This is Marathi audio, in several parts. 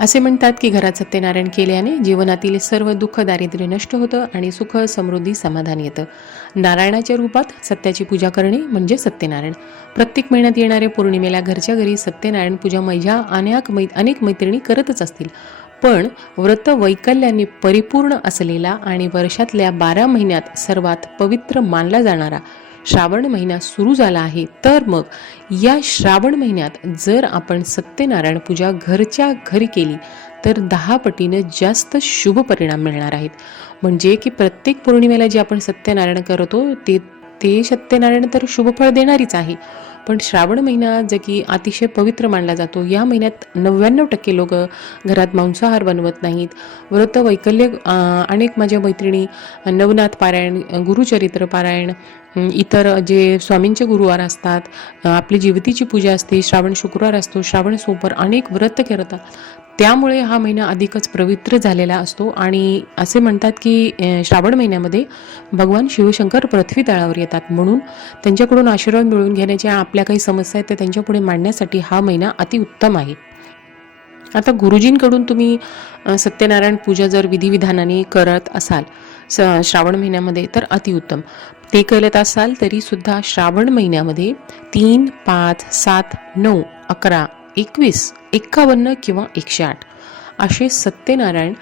असे म्हणतात की घरात सत्यनारायण केल्याने जीवनातील सर्व दुःख दारिद्र्य नष्ट होतं आणि सुख समृद्धी समाधान येतं. नारायणाच्या रूपात सत्याची पूजा करणे म्हणजे सत्यनारायण. प्रत्येक महिन्यात येणाऱ्या पौर्णिमेला घरच्या घरी सत्यनारायण पूजा माझ्या अनेक मै अनेक मैत्रिणी करतच असतील. पण व्रत वैकल्याने परिपूर्ण असलेला आणि वर्षातल्या बारा महिन्यात सर्वात पवित्र मानला जाणारा श्रावण महिना सुरू झाला आहे तर मग या श्रावण महिन्यात जर आपण सत्यनारायण पूजा घरच्या घरी केली तर दहा पटीनं जास्त शुभ परिणाम मिळणार आहेत. म्हणजे की प्रत्येक पौर्णिमेला जे आपण सत्यनारायण करतो ते ते सत्यनारायण तर शुभफळ देणारीच आहे. पण श्रावण महिना जे की अतिशय पवित्र मानला जातो या महिन्यात नव्याण्णव टक्के लोक घरात मांसाहार बनवत नाहीत. व्रत वैकल्य अनेक माझ्या मैत्रिणी नवनाथ पारायण गुरुचरित्र पारायण इतर जे स्वामींचे गुरुवार असतात आपली जीवतीची पूजा असते श्रावण शुक्रवार असतो श्रावण सोमवार अनेक व्रत करतात. त्यामुळे हा महिना अधिकच पवित्र झालेला असतो आणि असे म्हणतात की श्रावण महिन्यामध्ये भगवान शिवशंकर पृथ्वी तळावर येतात. म्हणून त्यांच्याकडून आशीर्वाद मिळवून घेण्याच्या आपल्या काही समस्या आहेत त्या त्यांच्यापुढे मांडण्यासाठी हा महिना अतिउत्तम आहे. आता गुरुजींकडून तुम्ही सत्यनारायण पूजा जर विधिविधानाने करत असाल स श्रावण महिन्यामध्ये तर अतिउत्तम ते करत असाल तरी सुद्धा श्रावण महिन्यामध्ये तीन पाच सात नऊ अकरा एकवीस एक्कावन्न किंवा एकशे आठ असे सत्यनारायण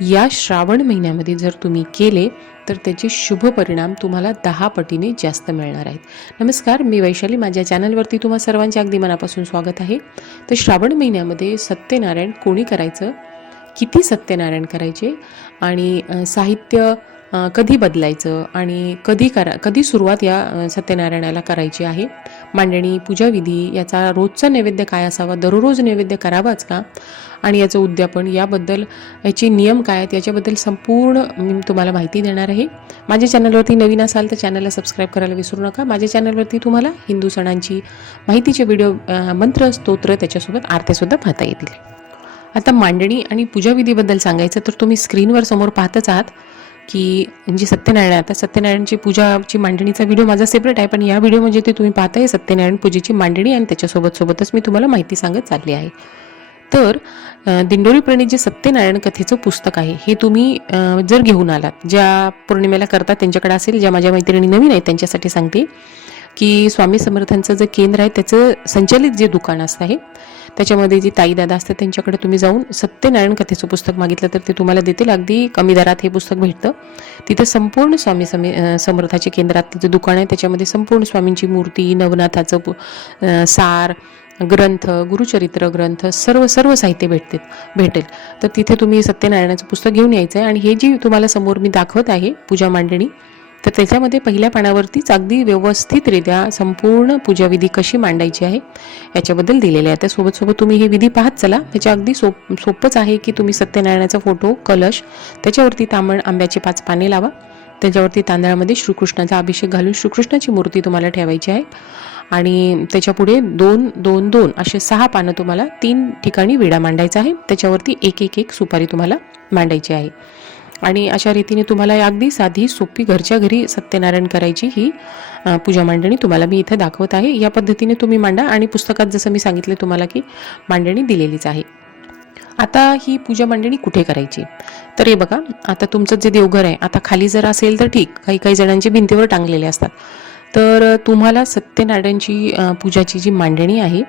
या श्रावण महिन्यामध्ये जर तुम्ही केले तर त्याचे शुभ परिणाम तुम्हाला दहा पटीने जास्त मिळणार आहेत. नमस्कार मी वैशाली. माझ्या चॅनलवरती तुम्हा सर्वांच्या अगदी मनापासून स्वागत आहे. तर श्रावण महिन्यामध्ये सत्यनारायण कोणी करायचं? किती सत्यनारायण करायचे? आणि साहित्य कधी बदलायचं आणि कधी करा कधी सुरुवात या सत्यनारायणाला करायची आहे? मांडणी पूजाविधी याचा रोजचा नैवेद्य काय असावा? दररोज नैवेद्य करावाच का? आणि याचं उद्यापन याबद्दल याचे नियम काय आहेत? याच्याबद्दल संपूर्ण मी तुम्हाला माहिती देणार आहे. माझ्या चॅनलवरती नवीन असाल तर चॅनलला सबस्क्राईब करायला विसरू नका. माझ्या चॅनलवरती तुम्हाला हिंदू सणांची माहितीचे व्हिडिओ मंत्र स्तोत्र त्याच्यासोबत आरत्यासुद्धा पाहता येतील. आता मांडणी आणि पूजाविधीबद्दल सांगायचं तर तुम्ही स्क्रीनवर समोर पाहतच आहात. की जी सत्यनारायण आता सत्यनारायणची पूजाची मांडणीचा व्हिडिओ माझा सेपरेट आहे पण या व्हिडिओमध्ये ते तुम्ही पाहताय सत्यनारायण पूजेची मांडणी आणि त्याच्यासोबत सोबतच मी तुम्हाला माहिती सांगत चालली आहे. तर दिंडोरी प्रणित जे सत्यनारायण कथेचं पुस्तक आहे. हे तुम्ही जर घेऊन आलात ज्या पौर्णिमेला करतात त्यांच्याकडे असेल ज्या माझ्या मैत्रिणी नवीन आहेत त्यांच्यासाठी सांगते. की स्वामी समर्थांचं जे केंद्र आहे त्याचं संचलित जे दुकान असतं आहे त्याच्यामध्ये जी ताई दादा असतात त्यांच्याकडे तुम्ही जाऊन सत्यनारायण कथेचं पुस्तक मागितलं तर ते तुम्हाला देतील. अगदी कमी दरात हे पुस्तक भेटतं. तिथं संपूर्ण स्वामी समी समर्थाचे केंद्रात जे दुकान आहे त्याच्यामध्ये संपूर्ण स्वामींची मूर्ती नवनाथाचं पु- सार ग्रंथ गुरुचरित्र ग्रंथ सर्व सर्व साहित्य भेटते भेटेल. तर तिथे तुम्ही सत्यनारायणाचं पुस्तक घेऊन यायचं आहे आणि हे जी तुम्हाला समोर मी दाखवत आहे पूजा मांडणी तर त्याच्यामध्ये पहिल्या पानावरतीच अगदी व्यवस्थितरित्या संपूर्ण पूजाविधी कशी मांडायची आहे याच्याबद्दल दिलेले आहे त्यासोबत सोबत तुम्ही हे विधी पाहत चला. त्याच्या अगदी सोप सोपंच आहे की तुम्ही सत्यनारायणाचा फोटो कलश त्याच्यावरती तांबण आंब्याचे पाच पाने लावा. त्याच्यावरती तांदळामध्ये श्रीकृष्णाचा अभिषेक घालून श्रीकृष्णाची मूर्ती तुम्हाला ठेवायची आहे. आणि त्याच्यापुढे दोन दोन दोन असे सहा पानं तुम्हाला तीन ठिकाणी विडा मांडायचा आहे. त्याच्यावरती एक एक एक सुपारी तुम्हाला मांडायची आहे. आणि अशा रीतीने तुम्हाला अगदी साधी सोपी घरच्या घरी सत्यनारायण करायची ही पूजा मांडणी तुम्हाला मी इथं दाखवत आहे. या पद्धतीने तुम्ही मांडा आणि पुस्तकात जसं मी सांगितलं तुम्हाला की मांडणी दिलेलीच आहे. आता ही पूजा मांडणी कुठे करायची? तर हे बघा आता तुमचं जे देवघर आहे आता खाली जर असेल तर ठीक काही काही जणांचे भिंतीवर टांगलेले असतात. तर तुम्हाला सत्यनारायणची पूजाची जी मांडणी आहे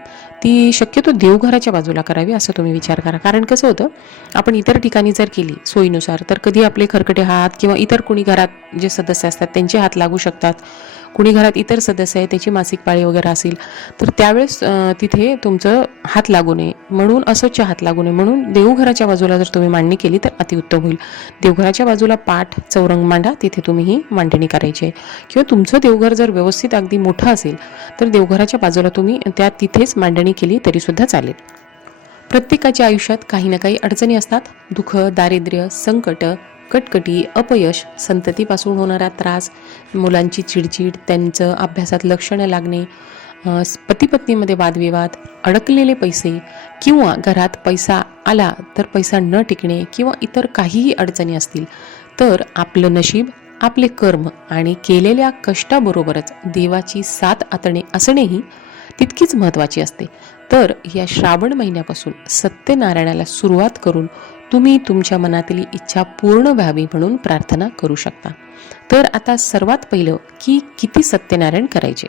ती शक्यतो देवघराच्या बाजूला करावी असं तुम्ही विचार करा. कारण कसं होतं आपण इतर ठिकाणी जर केली सोयीनुसार तर कधी आपले खरकटे हात किंवा इतर कुणी घरात जे सदस्य असतात त्यांचे हात लागू शकतात. कुणी घरात इतर सदस्य आहे त्याची मासिक पाळी वगैरे असेल तर त्यावेळेस तिथे तुमचं हात लागू नये. म्हणून अस्वच्छ हात लागू नये. म्हणून देवघराच्या बाजूला जर तुम्ही मांडणी केली तर अतिउत्तम होईल. देवघराच्या बाजूला पाठ चौरंग मांडा तिथे तुम्ही ही मांडणी करायची आहे. किंवा तुमचं देवघर जर व्यवस्थित अगदी मोठं असेल तर देवघराच्या बाजूला तुम्ही त्या तिथेच मांडणी केली तरीसुद्धा चालेल. प्रत्येकाच्या आयुष्यात काही ना काही अडचणी असतात. दुःख दारिद्र्य संकट कटकटी अपयश संततीपासून होणारा त्रास मुलांची चिडचिड त्यांचं अभ्यासात लक्ष न लागणे पतीपत्नीमध्ये वादविवाद अडकलेले पैसे किंवा घरात पैसा आला तर पैसा न टिकणे किंवा इतर काहीही अडचणी असतील तर आपलं नशीब आपले कर्म आणि केलेल्या कष्टाबरोबरच देवाची साथ आतणे असणेही तितकीच महत्त्वाची असते. तर या श्रावण महिन्यापासून सत्यनारायणाला सुरुवात करून तुम्ही तुमच्या मनातली इच्छा पूर्ण व्हावी म्हणून प्रार्थना करू शकता. तर आता सर्वात पहिलं की किती सत्यनारायण करायचे?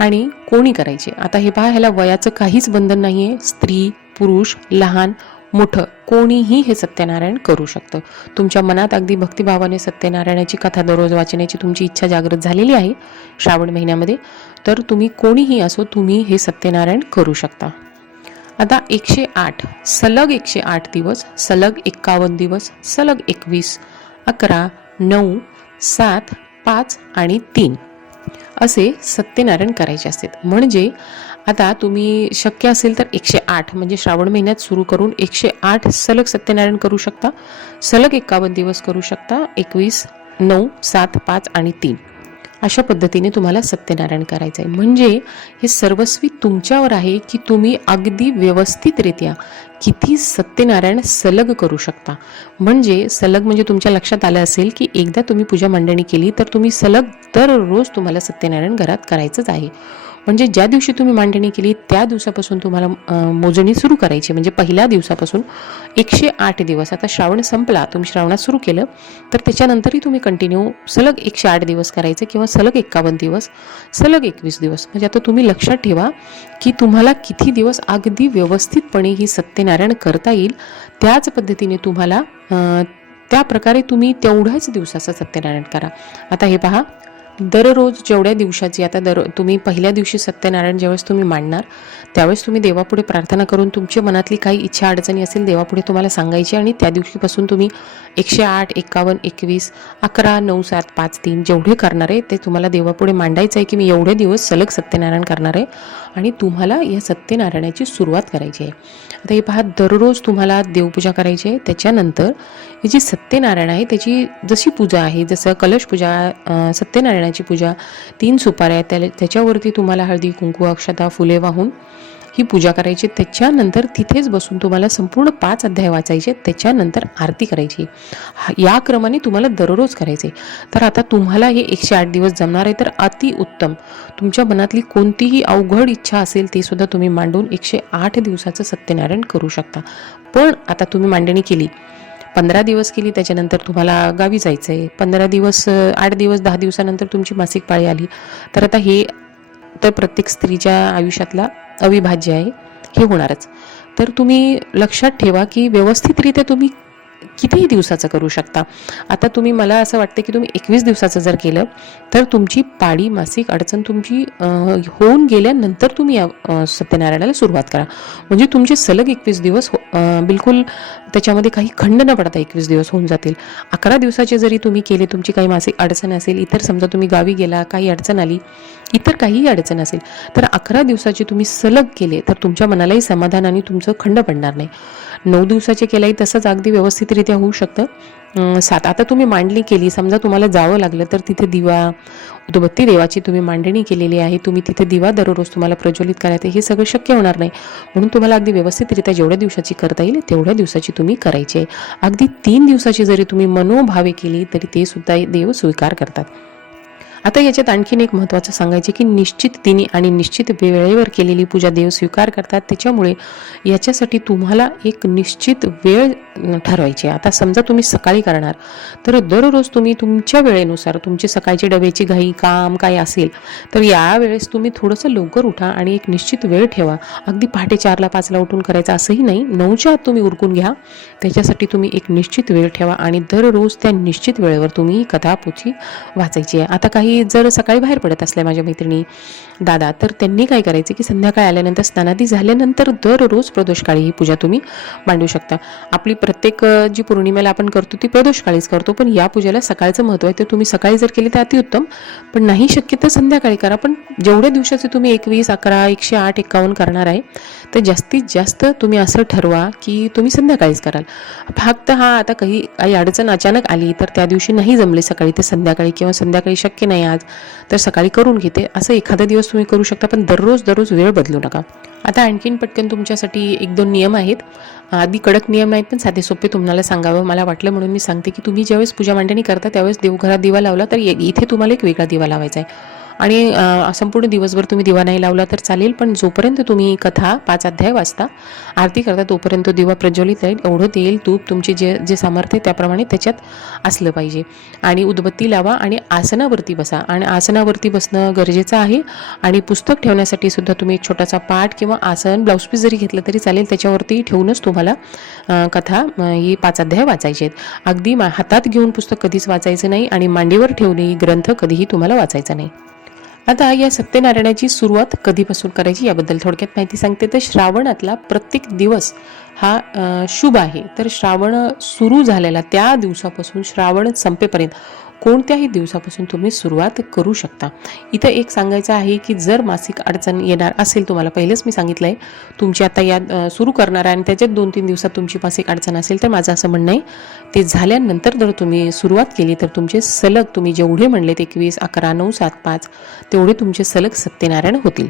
आणि कोणी करायचे? आता हे पहा ह्याला वयाचं काहीच बंधन नाही आहे स्त्री पुरुष लहान मोठं कोणीही हे सत्यनारायण करू शकतं. तुमच्या मनात अगदी भक्तिभावाने सत्यनारायणाची कथा दररोज वाचण्याची तुमची इच्छा जागृत झालेली आहे श्रावण महिन्यामध्ये तर तुम्ही कोणीही असो तुम्ही हे सत्यनारायण करू शकता. आता एकशे आठ. सलग एकशे आठ दिवस सलग एक्कावन्न दिवस सलग एकवीस अकरा नऊ सात पाच आणि तीन असे सत्यनारायण करायचे असतात. म्हणजे आता तुम्ही शक्य असेल तर एकशे आठ म्हणजे श्रावण महिन्यात सुरू करून एकशे आठ सलग सत्यनारायण करू शकता. सलग एकावन्न दिवस करू शकता. एकवीस नऊ सात पाच आणि तीन. अशा पद्धतीने तुम्हाला सत्यनारायण करायचं आहे म्हणजे हे सर्वस्वी तुमच्यावर आहे की तुम्ही अगदी व्यवस्थितरित्या किती सत्यनारायण सलग करू शकता. म्हणजे सलग म्हणजे तुमच्या लक्षात आलं असेल की एकदा तुम्ही पूजा मांडणी केली तर तुम्ही सलग दररोज तुम्हाला सत्यनारायण घरात करायचंच आहे. म्हणजे ज्या दिवशी तुम्ही मांडणी केली त्या दिवसापासून तुम्हाला मोजणी सुरू करायची. म्हणजे पहिल्या दिवसापासून एकशे आठ दिवस. आता श्रावण संपला तुम्ही श्रावणात सुरू केलं तर त्याच्यानंतरही तुम्ही कंटिन्यू सलग एकशे आठ दिवस करायचे किंवा सलग एक्कावन्न दिवस सलग एकवीस दिवस. म्हणजे आता तुम्ही लक्षात ठेवा की तुम्हाला किती दिवस अगदी व्यवस्थितपणे ही सत्यनारायण करता येईल त्याच पद्धतीने तुम्हाला त्या प्रकारे तुम्ही तेवढ्याच दिवसाचा सत्यनारायण करा. आता हे पहा दररोज जेवढ्या दिवसाची आता दर तुम्ही पहिल्या दिवशी सत्यनारायण ज्यावेळेस तुम्ही मांडणार त्यावेळेस तुम्ही देवापुढे प्रार्थना करून तुमच्या मनातली काही इच्छा अडचणी असेल देवापुढे तुम्हाला सांगायची आणि त्या दिवशीपासून तुम्ही एकशे आठ एक्कावन्न एकवीस अकरा नऊ सात पाच तीन जेवढे करणार आहे ते तुम्हाला देवापुढे मांडायचं आहे की मी एवढे दिवस सलग सत्यनारायण करणार आहे आणि तुम्हाला या सत्यनारायणाची सुरुवात करायची आहे. आता हे पहा दररोज तुम्हाला देवपूजा करायची आहे त्याच्यानंतर ही जी सत्यनारायण आहे त्याची जशी पूजा आहे जसं कलश पूजा सत्यनारायण सत्यनारायणाची पूजा तीन सुपाऱ्या आहेत. त्याला त्याच्यावरती तुम्हाला हळदी कुंकू अक्षता फुले वाहून ही पूजा करायची. त्याच्यानंतर तिथेच बसून तुम्हाला संपूर्ण पाच अध्याय वाचायचे. त्याच्यानंतर आरती करायची. या क्रमाने तुम्हाला दररोज करायचे. तर आता तुम्हाला हे एकशे आठ दिवस जमणार आहे. तर अतिउत्तम तुमच्या मनातली कोणतीही अवघड इच्छा असेल ती सुद्धा तुम्ही मांडून एकशे आठ दिवसाचं सत्यनारायण करू शकता. पण आता तुम्ही मांडणी केली. पंधरा दिवस केली त्याच्यानंतर तुम्हाला गावी जायचं आहे पंधरा दिवस आठ दिवस दहा दिवसानंतर तुमची मासिक पाळी आली. तर आता हे तर प्रत्येक स्त्रीच्या आयुष्यातला अविभाज्य आहे. हे होणारच. तर तुम्ही लक्षात ठेवा की व्यवस्थितरित्या तुम्ही कितीही दिवसाचं करू शकता. आता तुम्ही मला असं वाटतं की तुम्ही एकवीस दिवसाचं जर केलं तर तुमची पाळी मासिक अडचण तुमची होऊन गेल्यानंतर तुम्ही या सत्यनारायणाला सुरुवात करा. म्हणजे तुमचे सलग एकवीस दिवस हो- बिलकुल त्याच्यामध्ये काही खंड न पडता एकवीस दिवस होऊन जातील. अकरा दिवसाचे जरी तुम्ही केले तुमची काही मासिक अडचण असेल इतर समजा तुम्ही गावी गेला काही अडचण आली इतर काहीही अडचण असेल तर अकरा दिवसाचे तुम्ही सलग केले तर तुमच्या मनालाही समाधान आणि तुमचं खंड पडणार नाही. नऊ दिवसाचे केलाही तसंच अगदी व्यवस्थितरित्या होऊ शकतं सात आता तुम्ही मांडणी केली. समजा तुम्हाला जावं लागलं तर तिथे दिवा उदबत्ती देवाची तुम्ही मांडणी केलेली आहे. तुम्ही तिथे दिवा दररोज तुम्हाला प्रज्वलित करायचं हे सगळं शक्य होणार नाही. म्हणून तुम्हाला अगदी व्यवस्थितरित्या जेवढ्या दिवसाची करता येईल तेवढ्या दिवसाची तुम्ही करायची आहे. अगदी तीन दिवसाची जरी तुम्ही मनोभावे केली तरी ते सुद्धा देव स्वीकार करतात. आता याच्यात आणखीन एक महत्त्वाचं सांगायचे की निश्चित दिनी आणि निश्चित वेळेवर केलेली पूजा देव स्वीकार करतात. त्याच्यामुळे याच्यासाठी तुम्हाला एक निश्चित वेळ ठरवायची आहे. आता समजा तुम्ही सकाळी करणार तर दररोज तुम्ही तुमच्या वेळेनुसार तुमची सकाळची डब्याची घाई काम काय असेल तर या वेळेस तुम्ही थोडंसं लवकर उठा आणि एक निश्चित वेळ ठेवा. अगदी पहाटे चारला पाचला उठून करायचं असंही नाही. नऊच्या आत तुम्ही उरकून घ्या. त्याच्यासाठी तुम्ही एक निश्चित वेळ ठेवा आणि दररोज त्या निश्चित वेळेवर तुम्ही ही कथापोची वाचायची आहे. आता काही की जर सकाळी बाहेर पडत असल्या माझ्या मैत्रिणी दादा तर त्यांनी काय करायचे की संध्याकाळी आल्यानंतर स्नानादी झाल्यानंतर दररोज प्रदोषकाळी ही पूजा तुम्ही मांडू शकता. आपली प्रत्येक जी पौर्णिमेला आपण करतो ती प्रदोषकाळीच करतो पण या पूजेला सकाळचं महत्त्व आहे ते तुम्ही सकाळी जर केली तर अतिउत्तम पण नाही शक्य तर संध्याकाळी करा पण जेवढ्या दिवसाचे तुम्ही एकवीस अकरा एकशे आठ एकावन्न करणार आहे तर जास्तीत जास्त तुम्ही असं ठरवा की तुम्ही संध्याकाळीच कराल. फक्त हा आता काही काही अडचण अचानक आली तर त्या दिवशी नाही जमले सकाळी ते संध्याकाळी किंवा संध्याकाळी शक्य नाही. आज तर सकाळी करून घेते. असं एखादा दिवस तुम्ही करू शकता पण दररोज दररोज वेळ बदलू नका. आता आणखीन पटकन तुमच्यासाठी एक दोन नियम आहेत. आधी कडक नियम नाहीत पण साधे सोपे तुम्हाला सांगावं मला वाटलं म्हणून मी सांगते की तुम्ही ज्यावेळेस पूजा मांडणी करता त्यावेळेस देवघरात दिवा लावला तर इथे तुम्हाला एक वेगळा दिवा लावायचा आहे. आणि संपूर्ण दिवसभर तुम्ही दिवा नाही लावला तर चालेल पण जोपर्यंत तुम्ही कथा पाच अध्याय वाचता आरती करता तोपर्यंत दिवा प्रज्वलित राहील एवढं तेल तूप तुमचे जे जे सामर्थ्य त्याप्रमाणे त्याच्यात असलं पाहिजे. आणि उदबत्ती लावा आणि आसनावरती बसा. आणि आसनावरती बसणं गरजेचं आहे आणि पुस्तक ठेवण्यासाठी सुद्धा तुम्ही एक छोटासा पाठ किंवा आसन ब्लाऊज पीस जरी घेतलं तरी चालेल त्याच्यावरती ठेवूनच तुम्हाला कथा ही पाच अध्याय वाचायचे आहेत. अगदी मा- हातात घेऊन पुस्तक कधीच वाचायचं नाही आणि मांडीवर ठेवणे ग्रंथ कधीही तुम्हाला वाचायचा नाही. आता या सत्यनारायणाची सुरुवात कधीपासून करायची याबद्दल थोडक्यात माहिती सांगते. तर श्रावणातला प्रत्येक दिवस हा शुभ आहे. तर श्रावण सुरू झालेला त्या दिवसापासून श्रावण संपेपर्यंत कोणत्याही दिवसापासून तुम्ही सुरुवात करू शकता. इथं एक सांगायचं आहे की जर मासिक अडचण येणार असेल तुम्हाला पहिलेच मी सांगितलं आहे तुमची आता या सुरू करणार आहे आणि त्याच्यात दोन तीन दिवसात तुमची मासिक अडचण असेल तर माझं असं म्हणणं आहे ते झाल्यानंतर जर तुम्ही सुरुवात केली तर तुमचे सलग तुम्ही जेवढे म्हणलेत एकवीस अकरा नऊ सात पाच तेवढे तुमचे सलग सत्यनारायण होतील.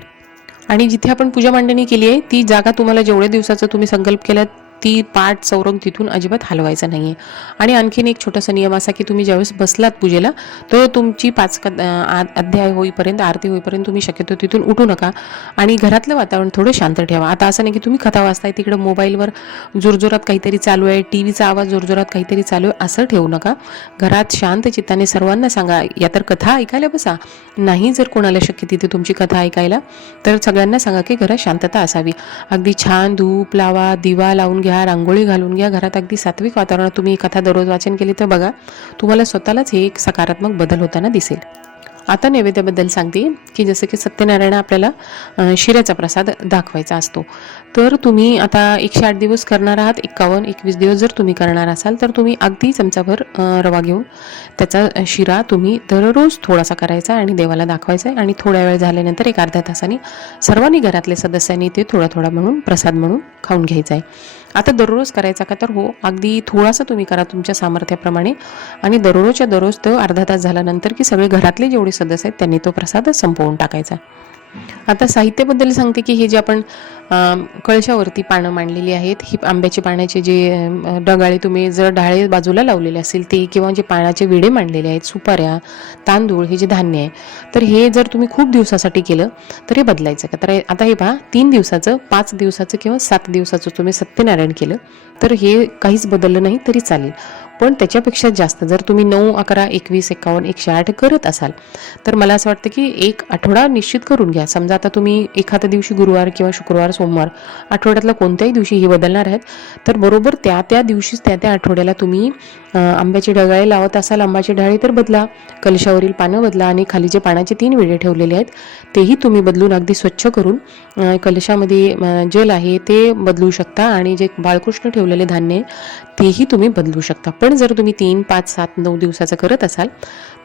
आणि जिथे आपण पूजा मांडणी केली आहे ती जागा तुम्हाला जेवढ्या दिवसाचा तुम्ही संकल्प केला ती पाठ चौरंग तिथून अजिबात हलवायचा नाही आहे आणि आणखीन एक छोटासा नियम असा की तुम्ही ज्यावेळेस बसलात पूजेला तर तुमची पाच क आ- अध्याय होईपर्यंत आरती होईपर्यंत तुम्ही शक्यतो तिथून उठू नका. आणि घरातलं वातावरण थोडं शांत ठेवा. आता असं नाही की तुम्ही कथा वाचताय तिकडं मोबाईलवर जोरजोरात काहीतरी चालू आहे टी व्हीचा आवाज जोरजोरात काहीतरी चालू आहे असं ठेवू नका. घरात शांत चित्ताने सर्वांना सांगा या तर कथा ऐकायला बसा. नाही जर कोणाला शक्य तिथे तुमची कथा ऐकायला तर सगळ्यांना सांगा की घरात शांतता असावी. अगदी छान धूप लावा दिवा लावून घ्या रांगोळी घालून घ्या. घरात अगदी सात्विक वातावरणात तुम्ही ही कथा दररोज वाचन केली तर बघा तुम्हाला स्वतःलाच हे एक सकारात्मक बदल होताना दिसेल. आता नैवेद्याबद्दल सांगते की जसं की सत्यनारायण आपल्याला शिऱ्याचा प्रसाद दाखवायचा असतो. तर तुम्ही आता एकशे आठ दिवस करणार आहात एक्कावन्न एकवीस दिवस जर तुम्ही करणार असाल तर तुम्ही अगदी चमचाभर रवा घेऊन त्याचा शिरा तुम्ही दररोज थोडासा करायचा आणि देवाला दाखवायचा आहे. आणि थोड्या वेळ झाल्यानंतर एक अर्ध्या तासाने सर्वांनी घरातल्या सदस्यांनी ते थोडा थोडा म्हणून प्रसाद म्हणून खाऊन घ्यायचा आहे. आता दररोज करायचा का? तर हो अगदी थोडासा तुम्ही करा तुमच्या सामर्थ्याप्रमाणे. आणि दररोजच्या दररोज तो अर्धा तास झाल्यानंतर की सगळे घरातले जेवढे सदस्य आहेत त्यांनी तो प्रसाद संपवून टाकायचा आता साहित्याबद्दल सांगते की हे जे आपण कळशावरती पानं मांडलेली आहेत ही आंब्याची पाण्याचे जे डगाळे तुम्ही जर डाळे बाजूला लावलेले असेल ते किंवा जे पाण्याचे विडे मांडलेले आहेत सुपाऱ्या तांदूळ हे जे धान्य आहे तर हे जर तुम्ही खूप दिवसासाठी केलं तर हे बदलायचं का? तर आता हे पहा तीन दिवसाचं पाच दिवसाचं किंवा सात दिवसाचं तुम्ही सत्यनारायण केलं तर हे काहीच बदललं नाही तरी चालेल. पण त्याच्यापेक्षा जास्त जर तुम्ही नऊ अकरा एकवीस एकावन्न एकशे आठ करत असाल तर मला असं वाटतं की एक आठवडा निश्चित करून घ्या. समजा आता तुम्ही एखाद्या दिवशी गुरुवार किंवा शुक्रवार सोमवार आठवड्यातला कोणत्याही दिवशी हे बदलणार आहेत तर बरोबर त्या त्या दिवशीच त्या त्या आठवड्याला तुम्ही आंब्याचे आंब्याची डगाळे लावत असाल आंब्याची डाळी तर बदला कलशावरील पानं बदला आणि खाली जे पाण्याचे तीन विडे ठेवलेले आहेत तेही तुम्ही बदलून अगदी स्वच्छ करून कलशामध्ये जल आहे ते बदलू शकता आणि जे बाळकृष्ण ठेवलेले धान्य तेही तुम्ही बदलू शकता. पण जर तुम्ही तीन पाच सात नऊ दिवसाचं करत असाल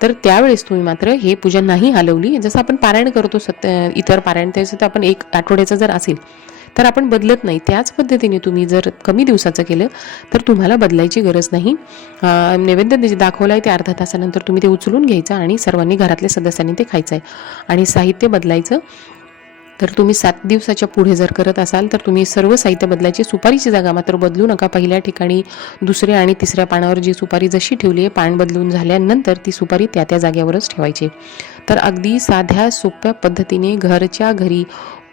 तर त्यावेळेस तुम्ही मात्र हे पूजा नाही हलवली. जसं आपण पारायण करतो सत्य इतर पारायण त्याचं तर आपण एक आठवड्याचं जर असेल तर आपण बदलत नाही. त्याच पद्धतीने तुम्ही जर कमी दिवसाचं केलं तर तुम्हाला बदलायची गरज नाही. नैवेद्य जे दाखवलं आहे ते अर्धा तासानंतर तुम्ही ते उचलून घ्यायचं आणि सर्वांनी घरातल्या सदस्यांनी ते खायचं आहे आणि साहित्य बदलायचं. तर तुम्ही सात दिवसाच्या पुढे जर करत असाल तर तुम्ही सर्व साहित्य बदलायचे सुपारीची जागा मात्र बदलू नका. पहिल्या ठिकाणी दुसऱ्या आणि तिसऱ्या पानावर जी सुपारी जशी ठेवली आहे पान बदलून झाल्यानंतर ती सुपारी त्या त्या जागेवरच ठेवायची. तर अगदी साध्या सोप्या पद्धतीने घरच्या घरी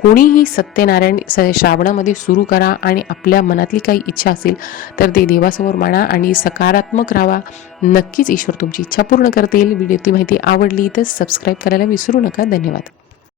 कोणीही सत्यनारायण स श्रावणामध्ये सुरू करा आणि आपल्या मनातली काही इच्छा असेल तर ते देवासमोर मांडा आणि सकारात्मक राहा. नक्कीच ईश्वर तुमची इच्छा पूर्ण करतील. व्हिडिओची माहिती आवडली तर सबस्क्राईब करायला विसरू नका. धन्यवाद.